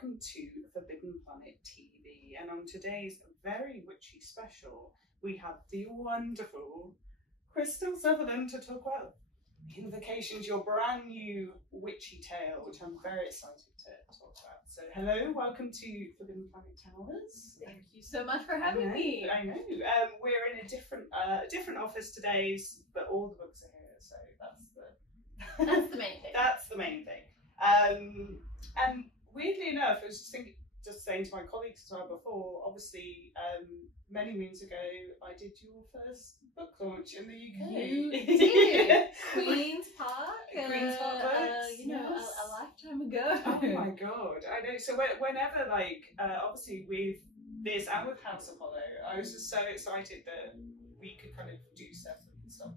welcome to Forbidden Planet TV. And on today's very witchy special, we have the wonderful Krystal Sutherland to talk about Invocations, your brand new witchy tale, which I'm very excited to talk about. So hello, welcome to Forbidden Planet Towers. Thank you so much for having me. I know. We're in a different office today, but all the books are here, so that's the main thing. That's the main thing. And weirdly enough, I was just saying to my colleagues as well before, obviously, many moons ago, I did your first book launch in the UK. You did. Queen's Park. Queen's Park Books. A lifetime ago. Oh my god, I know. So whenever, obviously with this and with House of Hollow, I was just so excited that we could kind of do stuff and stuff.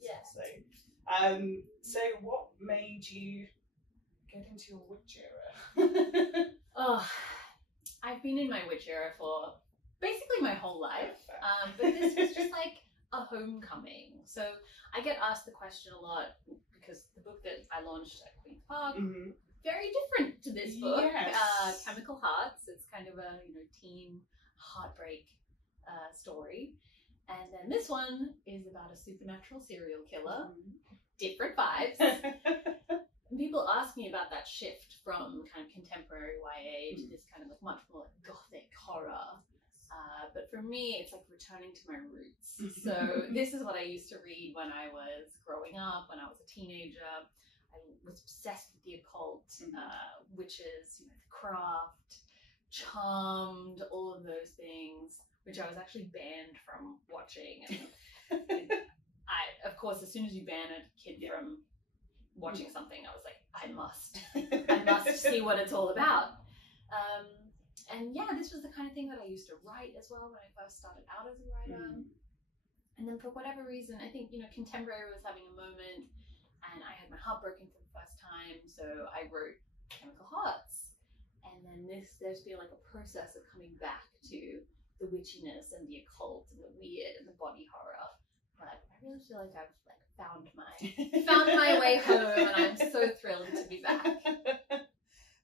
Yeah. So what made you get into your witch era? Oh, I've been in my witch era for basically my whole life, but this was just like a homecoming. So I get asked the question a lot because the book that I launched at Queen's Park, very different to this book, yes. Chemical Hearts. It's kind of a teen heartbreak story, and then this one is about a supernatural serial killer. Different vibes. And people ask me about that shift from kind of contemporary YA to this kind of like much more like gothic horror. But for me, it's like returning to my roots. So this is what I used to read when I was growing up, when I was a teenager. I was obsessed with the occult, witches, the craft, Charmed, all of those things, which I was actually banned from watching. And of course, as soon as you ban a kid from watching something, I was like, I must see what it's all about. And yeah, this was the kind of thing that I used to write as well when I first started out as a writer. And then for whatever reason, I think, contemporary was having a moment and I had my heart broken for the first time. So I wrote Chemical Hearts. And then there's been like a process of coming back to the witchiness and the occult and the weird and the body horror. But I really feel like I've found my way home, and I'm so thrilled to be back.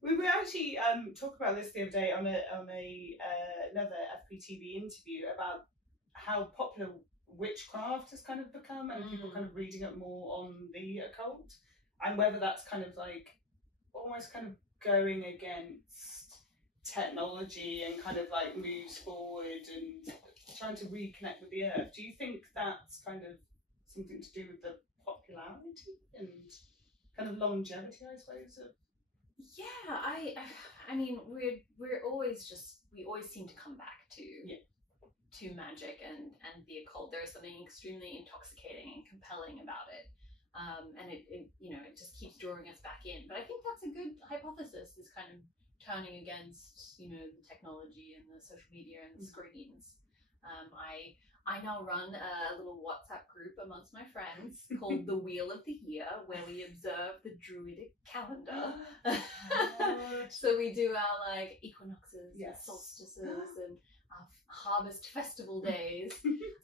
We were actually talking about this the other day on another FPTV interview about how popular witchcraft has kind of become, and people kind of reading it more on the occult, and whether that's kind of like almost kind of going against technology and kind of like moves forward and trying to reconnect with the earth. Do you think that's kind of something to do with the popularity and kind of longevity, I suppose? Yeah, I mean, we always seem to come back to magic and the occult. There is something extremely intoxicating and compelling about it, and it just keeps drawing us back in. But I think that's a good hypothesis. This kind of turning against the technology and the social media and the screens. I now run a little WhatsApp group amongst my friends called the Wheel of the Year, where we observe the Druidic calendar. So we do our equinoxes and solstices and our harvest festival days.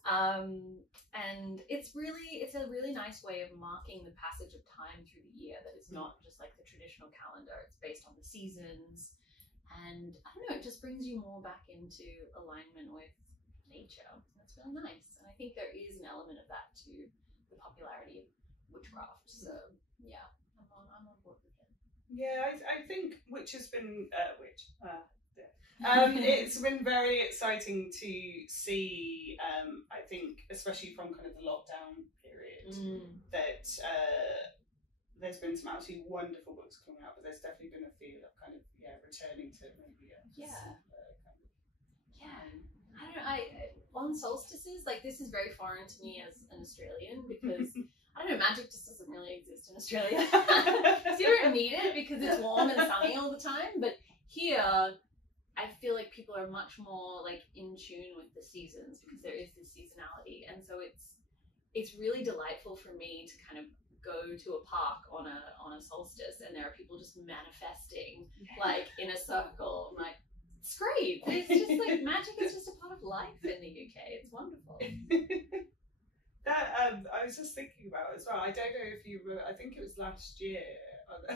And it's a really nice way of marking the passage of time through the year that is not just like the traditional calendar. It's based on the seasons. And I don't know, it just brings you more back into alignment with nature. That's really nice, and I think there is an element of that to the popularity of witchcraft. So yeah, I'm on board with it. Yeah, I think which has been it's been very exciting to see. I think especially from kind of the lockdown period that there's been some absolutely wonderful books coming out, but there's definitely been a feel of kind of returning to maybe I don't know, on solstices, this is very foreign to me as an Australian because I don't know, magic just doesn't really exist in Australia. So you don't need it because it's warm and sunny all the time, but here I feel like people are much more in tune with the seasons because there is this seasonality, and so it's really delightful for me to kind of go to a park on a solstice and there are people just manifesting in a circle. I'm like, it's great. It's just magic is just a part of life in the UK. It's wonderful. That I was just thinking about as well. I don't know if you were. I think it was last year. A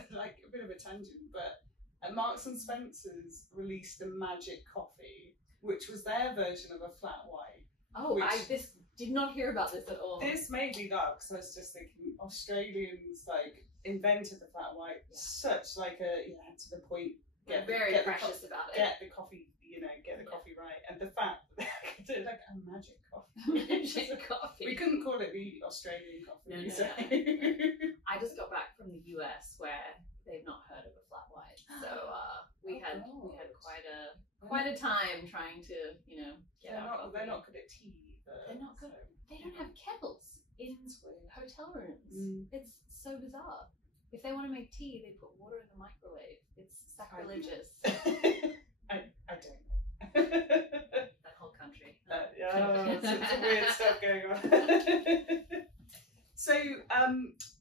bit of a tangent, but and Marks and Spencer's released a magic coffee, which was their version of a flat white. Oh, this did not hear about this at all. This made me laugh because I was just thinking Australians like invented the flat white, such like a to the point. Very precious about it. Get the coffee, get the coffee right, and the fact that they did like a magic coffee. Magic coffee. We couldn't call it the Australian coffee. No. So. I just got back from the US where they've not heard of a flat white, so we had quite a time trying to get our coffee. They're not good at tea. They're not good. They don't have kettles in hotel rooms. It's so bizarre. If they want to make tea, they put water in the microwave. It's sacrilegious. I don't know. That whole country. Some weird stuff going on. So,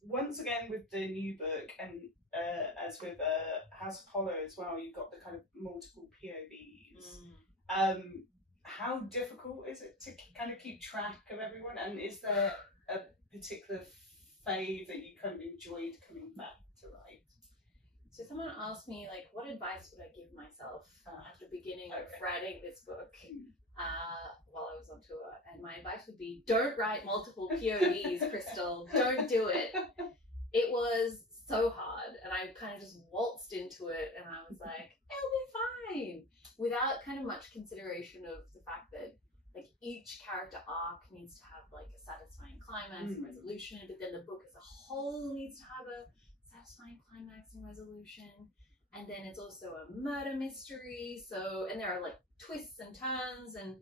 once again with the new book, and as with House of Hollow as well, you've got the kind of multiple POVs. How difficult is it to kind of keep track of everyone? And is there a particular fave that you kind of enjoyed coming back to write? So someone asked me, like, what advice would I give myself at the beginning of writing this book while I was on tour? And my advice would be, don't write multiple POVs, Krystal. Don't do it. It was so hard, and I kind of just waltzed into it, and I was like, it'll be fine, without kind of much consideration of the fact that like each character arc needs to have like a satisfying climax and resolution, but then the book as a whole needs to have a satisfying climax and resolution, and then it's also a murder mystery, and there are like twists and turns, and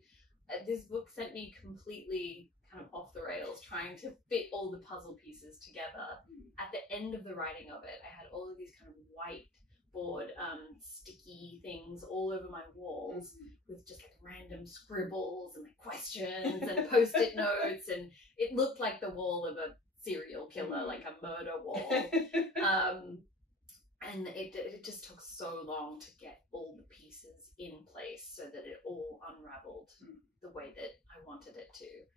this book sent me completely kind of off the rails trying to fit all the puzzle pieces together. At the end of the writing of it, I had all of these kind of whiteboard sticky things all over my walls with just like random scribbles and like questions and post-it notes, and it looked like the wall of a serial killer, like a murder wall. And it just took so long to get all the pieces in place so that it all unraveled the way that I wanted it to.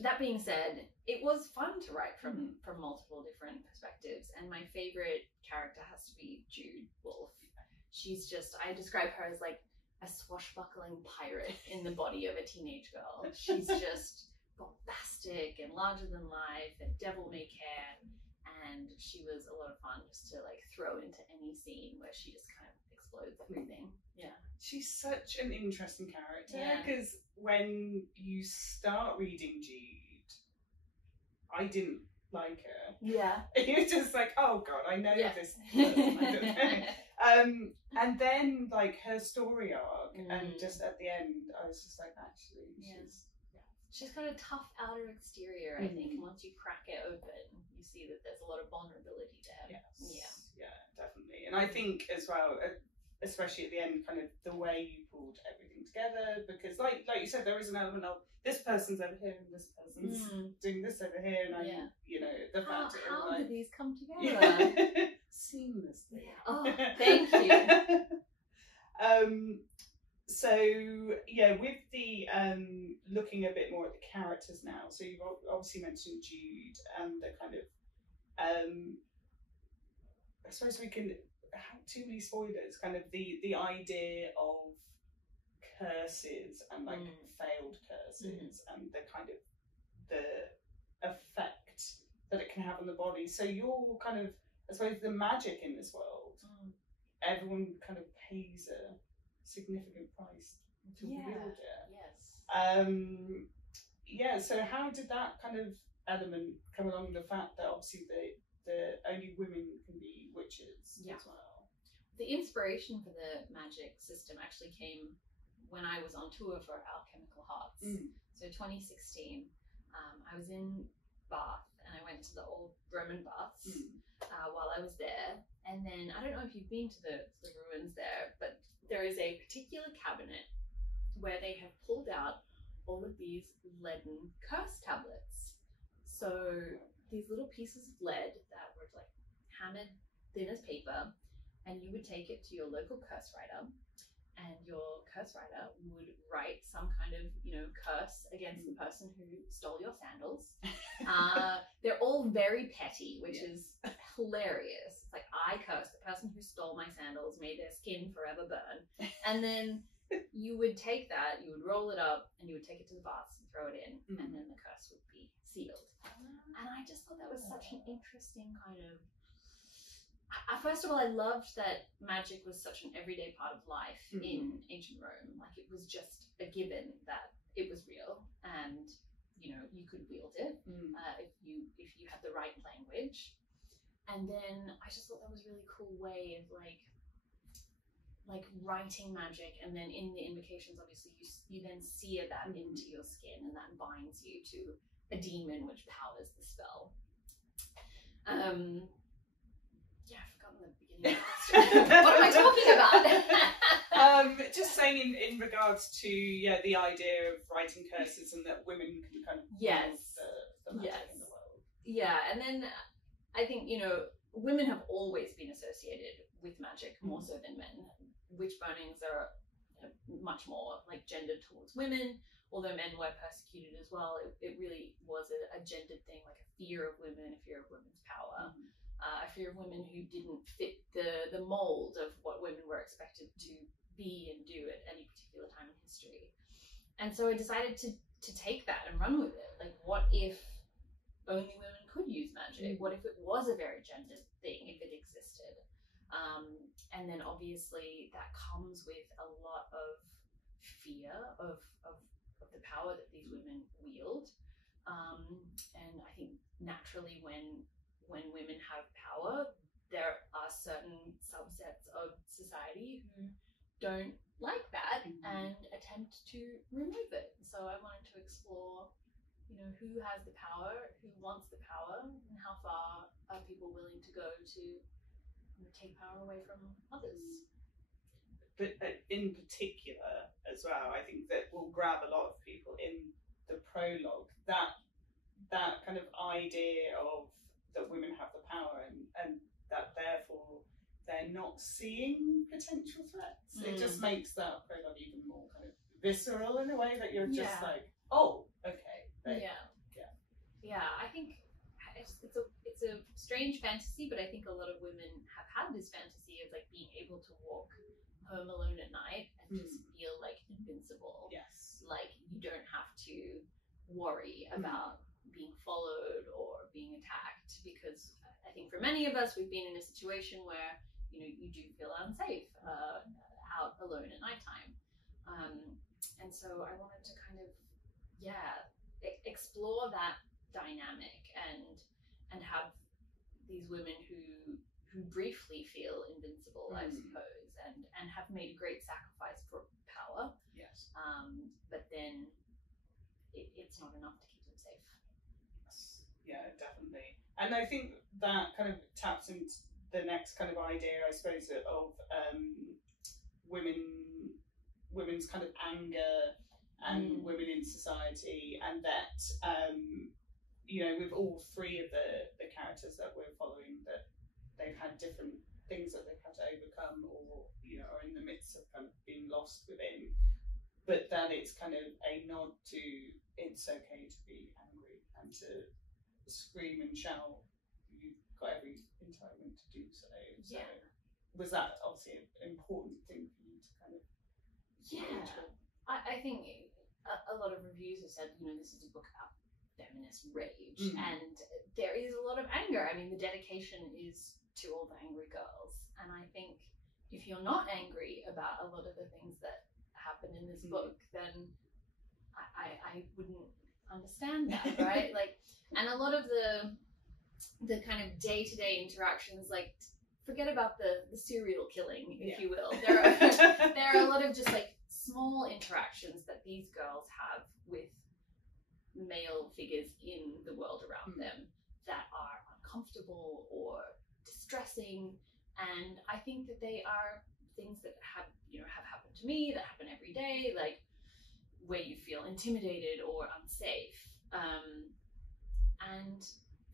That being said, it was fun to write from multiple different perspectives, and my favorite character has to be Jude Wolf. She's just, I describe her as like a swashbuckling pirate in the body of a teenage girl. She's just bombastic and larger than life and devil may care, and she was a lot of fun just to like throw into any scene where she just kind of explodes everything. Yeah. She's such an interesting character, because when you start reading Jude, I didn't like her. Yeah. You're just like, oh god, I know this person. I don't know. And then like her story arc, and just at the end, I was just like, actually, she's got a tough outer exterior, I think, and once you crack it open, you see that there's a lot of vulnerability there. Yes. Yeah, definitely. And I think as well, especially at the end, kind of the way you pulled everything together, because like you said, there is an element of this person's over here and this person's doing this over here, and the fact how do these come together? Seamlessly. Oh, thank you. So with the looking a bit more at the characters now, so you've obviously mentioned Jude and the kind of I suppose we can, too many spoilers, kind of the idea of curses and like failed curses and the kind of the effect that it can have on the body. So you're kind of, I suppose, the magic in this world, everyone kind of pays a significant price to wield it. Yes. So how did that kind of element come along, the fact that obviously the only women can be witches as well? The inspiration for the magic system actually came when I was on tour for Alchemical Hearts. So 2016, I was in Bath, and I went to the old Roman baths while I was there. And then, I don't know if you've been to the ruins there, but there is a particular cabinet where they have pulled out all of these leaden curse tablets. So these little pieces of lead that were like hammered thin as paper, and you would take it to your local cursewriter, and your cursewriter would write some kind of, curse against the person who stole your sandals. They're all very petty, which is hilarious. It's like, I curse the person who stole my sandals, may their skin forever burn. And then you would take that, you would roll it up, and you would take it to the baths and throw it in, and then the curse would be sealed. And I just thought that was such an interesting kind of... First of all, I loved that magic was such an everyday part of life in ancient Rome. Like, it was just a given that it was real, and you could wield it if you had the right language. And then I just thought that was a really cool way of like writing magic, and then in the invocations, obviously you then sear that into your skin, and that binds you to a demon which powers the spell. I've forgotten the beginning of the question. What am I talking about? Just saying in regards to the idea of writing curses, and that women can kind of wield the magic in the world. Yeah, and then I think women have always been associated with magic more so than men. Witch burnings are much more like gendered towards women, although men were persecuted as well. It really was a gendered thing, like a fear of women, a fear of women's power, a fear of women who didn't fit the mold of what women were expected to be and do at any particular time in history. And so I decided to take that and run with it. Like, what if only women could use magic? What if it was a very gendered thing, if it existed? And then obviously that comes with a lot of fear of the power that these women wield. And I think naturally when women have power, there are certain subsets of society who don't like that and attempt to remove it. So I wanted to explore, who has the power, who wants the power, and how far are people willing to go to take power away from others. But in particular as well, I think that will grab a lot of people in the prologue, that kind of idea of that women have the power, and that therefore they're not seeing potential threats. It just makes that prologue even more kind of visceral in a way that you're just like, oh, okay. I think it's a strange fantasy, but I think a lot of women have had this fantasy of like being able to walk home alone at night and just feel like invincible. Yes. Like, you don't have to worry about being followed or being attacked, because I think for many of us, we've been in a situation where you do feel unsafe out alone at nighttime. And so I wanted to kind of explore that dynamic and have these women who briefly feel invincible, I suppose, and have made a great sacrifice for power. Yes. But then it's not enough to keep them safe. Yeah, definitely. And I think that kind of taps into the next kind of idea, I suppose, of women's kind of anger and women in society, and that with all three of the characters that we're following, that they've had different things that they've had to overcome, or are in the midst of kind of being lost within, but that it's kind of a nod to it's okay to be angry and to scream and shout. You've got every entitlement to do so. So was that obviously an important thing for you to kind of I think a lot of reviews have said, this is a book about feminist rage, and there is a lot of anger. I mean, the dedication is to all the angry girls, and I think if you're not angry about a lot of the things that happen in this book, then I wouldn't understand that, right? Like, and a lot of the kind of day-to-day interactions, like, forget about the serial killing, if you will. There are a lot of just like small interactions that these girls have with male figures in the world around them that are uncomfortable or distressing, and I think that they are things that have happened to me, that happen every day, like where you feel intimidated or unsafe, and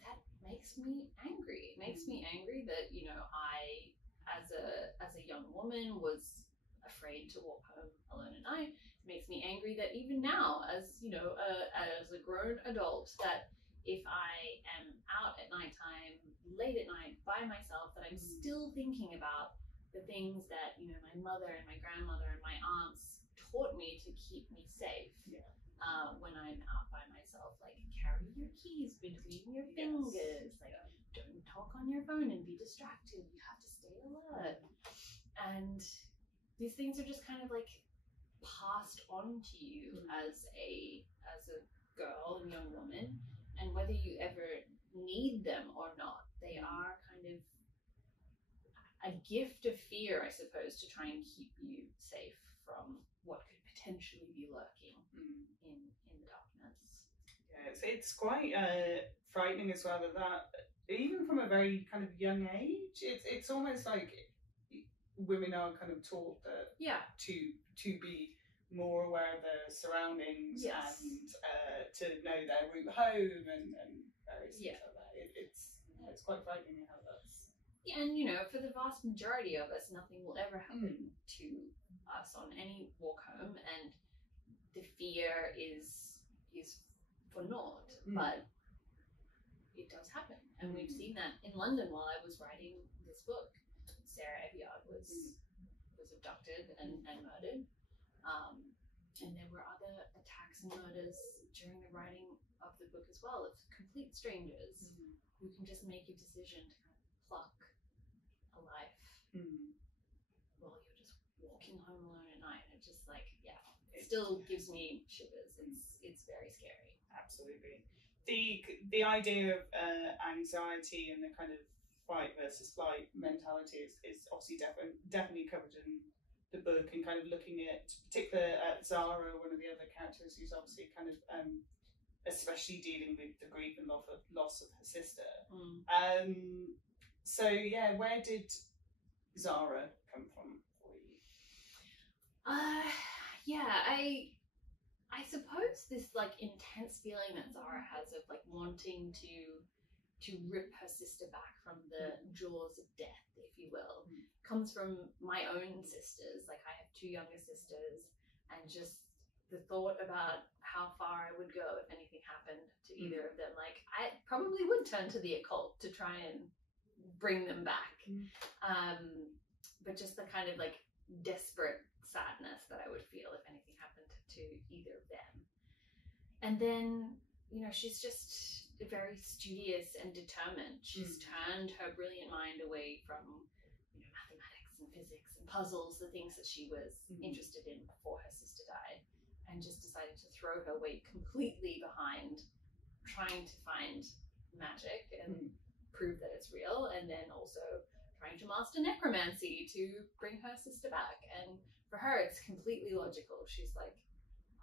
that makes me angry. It makes me angry that I as a young woman was afraid to walk home alone at night. It makes me angry that even now, as you know, as a grown adult, that if I am out at nighttime, late at night by myself, that I'm still thinking about the things that, you know, my mother and my grandmother and my aunts taught me to keep me safe. When I'm out by myself, like carry your keys between your fingers, like don't talk on your phone and be distracted. You have to stay alert. And these things are just kind of like passed on to you as a girl and young woman, and whether you ever need them or not, they are kind of a gift of fear, I suppose, to try and keep you safe from what could potentially be lurking in the darkness. Yeah, it's quite frightening as well that even from a very kind of young age, it's almost like women are kind of taught that to be more aware of their surroundings and to know their route home and various things like that. It's quite frightening how that's. Yeah, and you know, for the vast majority of us, nothing will ever happen to us on any walk home, and the fear is for naught, but it does happen, and we've seen that in London while I was writing this book. Sarah Eviard was abducted and murdered, and there were other attacks and murders during the writing of the book as well, of complete strangers who can just make a decision to kind of pluck a life while you're just walking home alone at night. It just it still gives me shivers. It's very scary. Absolutely. The idea of anxiety and the kind of fight versus flight mentality is obviously definitely covered in the book, and kind of looking at particular Zara, one of the other characters, who's obviously kind of especially dealing with the grief and loss of her sister. So yeah, where did Zara come from for you? I suppose this like intense feeling that Zara has of like wanting to rip her sister back from the jaws of death, if you will, comes from my own sisters. Like I have two younger sisters, and just the thought about how far I would go if anything happened to either of them. Like I probably would turn to the occult to try and bring them back. But just the kind of like desperate sadness that I would feel if anything happened to either of them. And then, you know, she's just very studious and determined. She's turned her brilliant mind away from, you know, mathematics and physics and puzzles, the things that she was interested in before her sister died, and just decided to throw her weight completely behind trying to find magic and prove that it's real, and then also trying to master necromancy to bring her sister back. And for her, it's completely logical. She's like,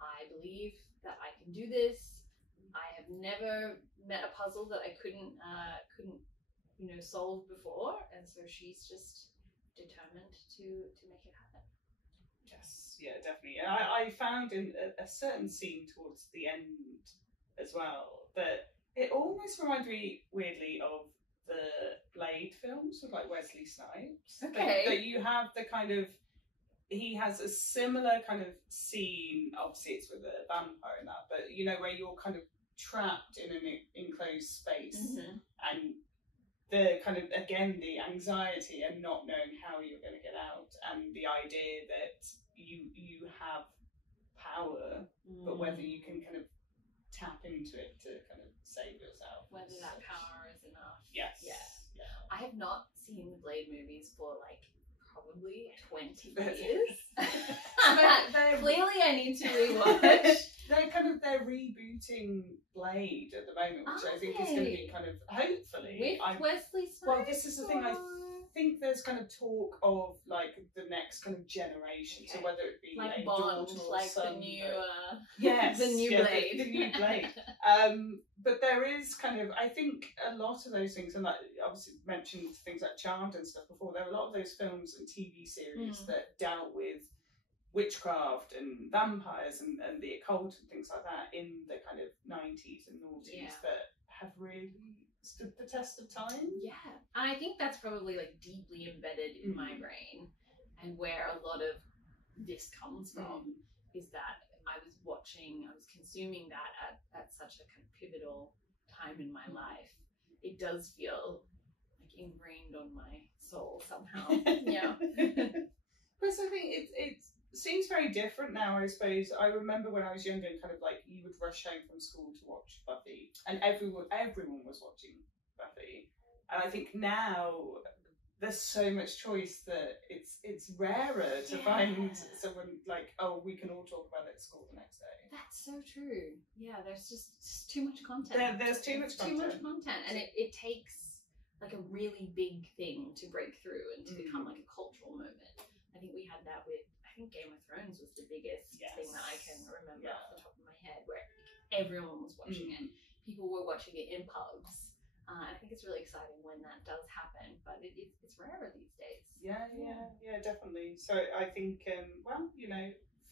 I believe that I can do this. I have never met a puzzle that I couldn't you know, solve before, and so she's just determined to make it happen. Yes, yeah, definitely. And I found in a certain scene towards the end as well that it almost reminded me weirdly of the Blade films with like Wesley Snipes. Okay. That you have the kind of, he has a similar kind of scene, obviously it's with a vampire and that, but you know, where you're kind of trapped in an enclosed space, and the kind of, again, the anxiety and not knowing how you're going to get out, and the idea that you have power, but whether you can kind of tap into it to kind of save yourself. Whether that power is enough. Yes. Yeah. I have not seen the Blade movies for like probably 20 years. Clearly I need to rewatch. They're rebooting Blade at the moment, which I think is going to be kind of, hopefully, with Wesley Snipes. Well, this is the thing. I think there's kind of talk of like the next kind of generation. Okay. So whether it be like a Bond, daughter or like son, the new, the new Blade, the new Blade. But there is kind of, I think a lot of those things, and like obviously mentioned things like Charmed and stuff before. There are a lot of those films and TV series that dealt with witchcraft and vampires and the occult and things like that in the kind of 90s and noughties that have really stood the test of time. Yeah, and I think that's probably like deeply embedded in my brain, and where a lot of this comes from is that I was consuming that at such a kind of pivotal time in my life. It does feel like ingrained on my soul somehow. Yeah. Plus, I think it seems very different now, I suppose. I remember when I was younger, kind of like you would rush home from school to watch Buffy, and everyone was watching Buffy. And I think now there's so much choice that it's rarer to find someone like, oh, we can all talk about it at school the next day. That's so true. Yeah, there's just too much content. There's too much content. And it takes like a really big thing to break through and to become like a cultural moment. I think we had that with, I think Game of Thrones was the biggest thing that I can remember off the top of my head, where everyone was watching it. People were watching it in pubs. I think it's really exciting when that does happen, but it's rarer these days. Yeah, definitely. So I think,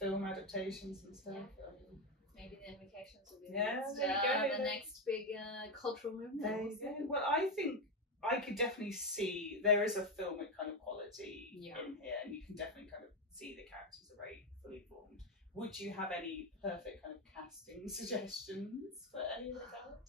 film adaptations and stuff. Yeah. Maybe the Invocations will be the next big cultural movement. There you go. Well, I think I could definitely see there is a filmic kind of quality in here, and you can definitely kind of see the characters are very fully formed. Would you have any perfect kind of casting suggestions for any of the characters?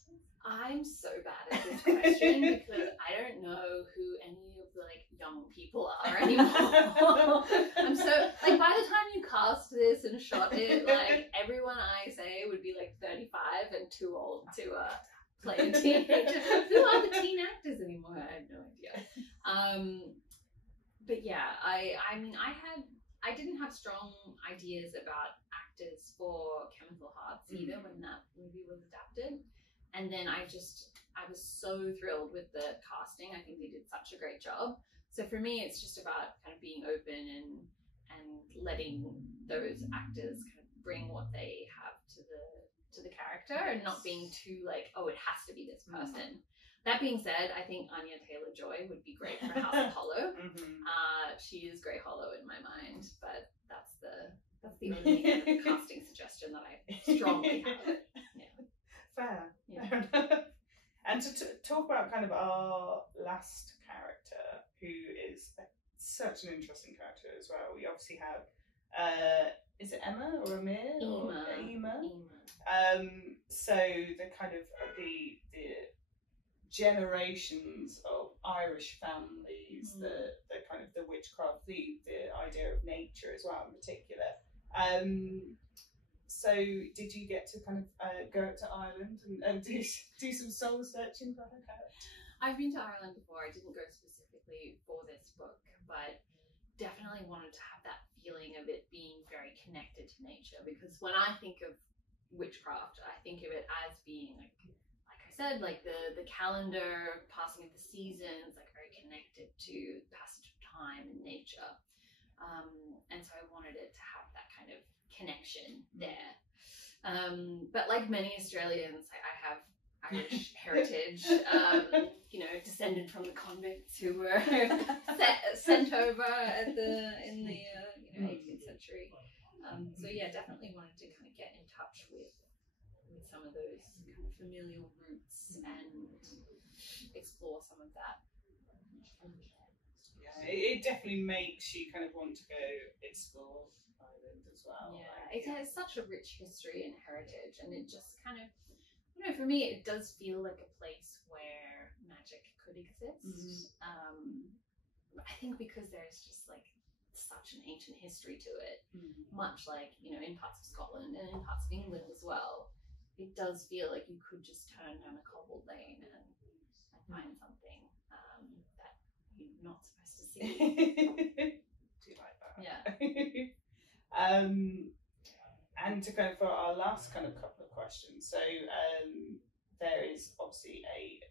I'm so bad at this question because I don't know who any of the like young people are anymore. I'm so like, by the time you cast this and shot it, like everyone I say would be like 35 and too old to play a teenager. Who are the teen actors anymore? I have no idea. But yeah, I mean I didn't have strong ideas about actors for Chemical Hearts either when that movie was adapted. And then I was so thrilled with the casting. I think they did such a great job. So for me, it's just about kind of being open and letting those actors kind of bring what they have to the character and not being too like, oh, it has to be this person. That being said, I think Anya Taylor-Joy would be great for House of Hollow. She is Grey Hollow in my mind, but that's the only kind of casting suggestion that I strongly have. Yeah. Fair. Yeah. And to talk about kind of our last character, who is such an interesting character as well. We obviously have, is it Emma or Amir? Ema. So the kind of the generations of Irish families, the kind of the witchcraft, the idea of nature as well in particular. So did you get to kind of go up to Ireland and do some soul searching for her character? I've been to Ireland before. I didn't go specifically for this book, but definitely wanted to have that feeling of it being very connected to nature, because when I think of witchcraft, I think of it as being like I said, like the calendar, passing of the seasons, like very connected to passage of time and nature. And so I wanted it to have that kind of connection there. But like many Australians, I have Irish heritage, descended from the convicts who were sent over in the 18th century. So yeah, definitely wanted to kind of get in touch with some of those kind of familial roots and explore some of that. Yeah, it definitely makes you kind of want to go explore Ireland as well. Yeah, it has such a rich history and heritage, and it just kind of, for me, it does feel like a place where magic could exist. I think because there's just like such an ancient history to it, much like, in parts of Scotland and in parts of England as well. It does feel like you could just turn down a cobbled lane and find something that you're not supposed to see. Do you like that? Yeah. And to go for our last kind of couple of questions. So there is obviously a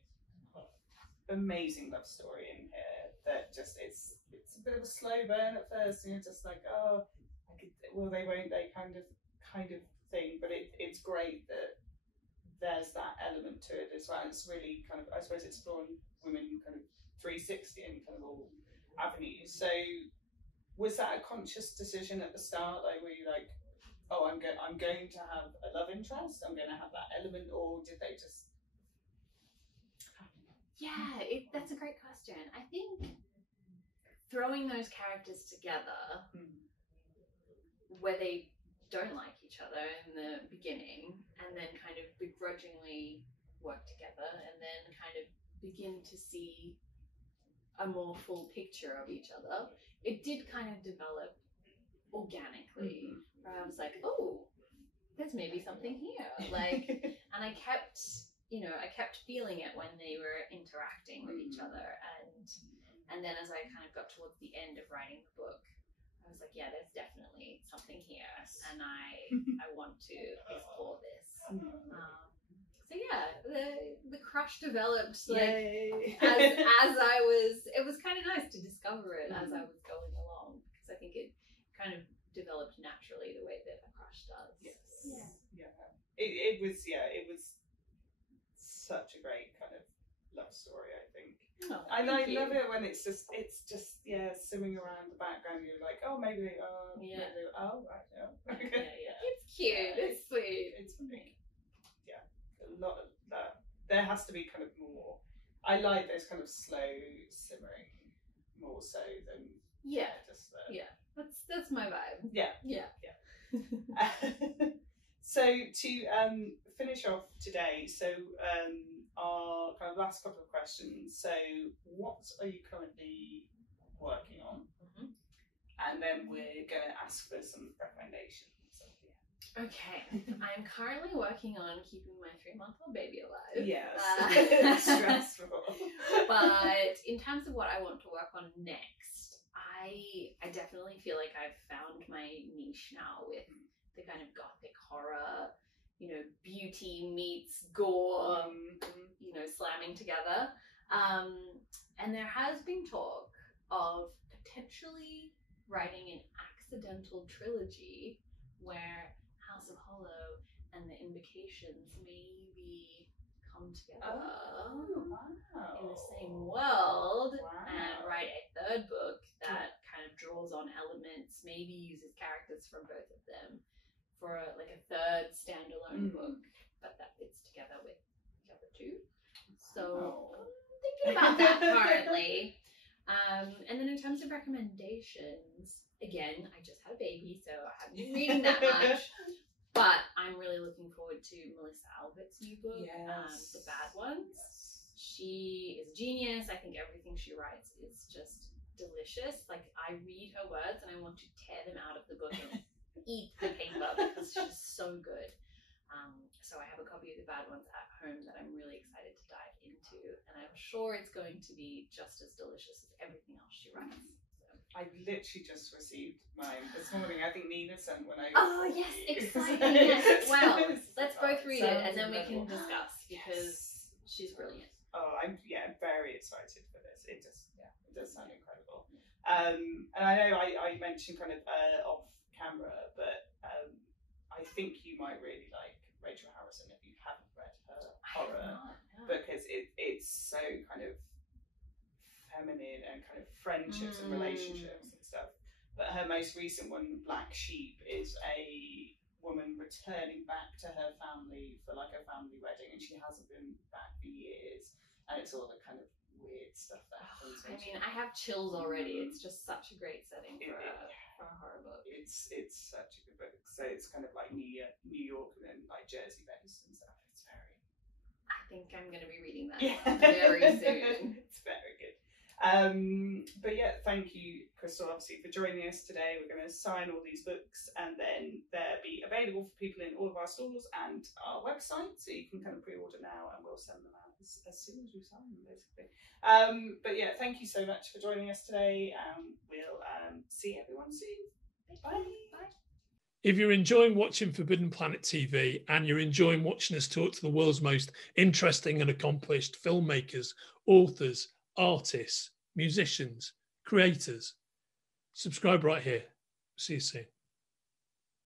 amazing love story in here that just it's a bit of a slow burn at first, and you're just like, oh, will they, won't they, kind of thing. But it's great that there's that element to it as well. It's really kind of, I suppose, exploring women kind of 360 and kind of all avenues. So was that a conscious decision at the start? Like, were you like, oh, I'm going to have a love interest, I'm going to have that element, or did they just happen? Yeah, that's a great question. I think throwing those characters together where they don't like each other in the beginning, and then kind of begrudgingly work together, and then kind of begin to see a more full picture of each other. It did kind of develop organically, where I was like, oh, there's maybe something here. Like, and I kept feeling it when they were interacting with each other, and then as I kind of got towards the end of writing the book, I was like, yeah, there's definitely something here, and I want to explore this. So yeah, the crush developed like as I was. It was kind of nice to discover it as I was going along, because I think it kind of developed naturally the way that a crush does. Yes. Yeah. It was such a great kind of love story, I think. Oh, and I love it when it's just simming around the background. You're like, oh, maybe they are. Maybe they, oh, right, yeah. It's cute. It's sweet. It's funny. Yeah, a lot of that. There has to be kind of more. I like those kind of slow simmering more so than just the. Yeah, that's my vibe. Yeah. So to finish off today, our kind of last couple of questions. So what are you currently working on? And then we're going to ask for some recommendations. Okay, I'm currently working on keeping my 3-month-old baby alive. Yes, stressful. But in terms of what I want to work on next, I definitely feel like I've found my niche now with the kind of gothic horror, beauty meets gore, slamming together. And there has been talk of potentially writing an accidental trilogy where House of Hollow and the Invocations maybe come together in the same world and write a third book that kind of draws on elements, maybe uses characters from both of them for a third standalone book, but that fits together with the other two. So I'm thinking about that currently. And then in terms of recommendations, again, I just had a baby, so I haven't been reading that much. But I'm really looking forward to Melissa Albert's new book, The Bad Ones. She is a genius. I think everything she writes is just delicious. Like, I read her words and I want to tear them out of the book and eat the paper because she's so good. So I have a copy of The Bad Ones at home that I'm really excited to dive into, and I'm sure it's going to be just as delicious as everything else she writes. I literally just received mine this morning. I think Nina sent one over. Oh yes, exciting! Yes. Well, let's both read it and then we can discuss because she's brilliant. Oh, I'm very excited for this. It does sound incredible. And I know I mentioned kind of off camera, but I think you might really like Rachel Harrison if you haven't read her horror, because it's so kind of feminine and kind of friendships and relationships and stuff. But her most recent one, Black Sheep, is a woman returning back to her family for like a family wedding, and she hasn't been back for years, and it's all the kind of weird stuff that happens. I mean, I have chills already. It's just such a great setting for a horror book. It's such a good book. So it's kind of like New York and then like Jersey based and stuff. It's very. I think I'm going to be reading that very soon. It's very good. But yeah, thank you, Krystal, obviously, for joining us today. We're going to sign all these books and then they'll be available for people in all of our stores and our website, so you can kind of pre-order now and we'll send them out as soon as we sign them, basically. But yeah, thank you so much for joining us today. We'll see everyone soon. Bye. Bye. If you're enjoying watching Forbidden Planet TV and you're enjoying watching us talk to the world's most interesting and accomplished filmmakers, authors, artists, musicians, creators, subscribe right here. See you soon.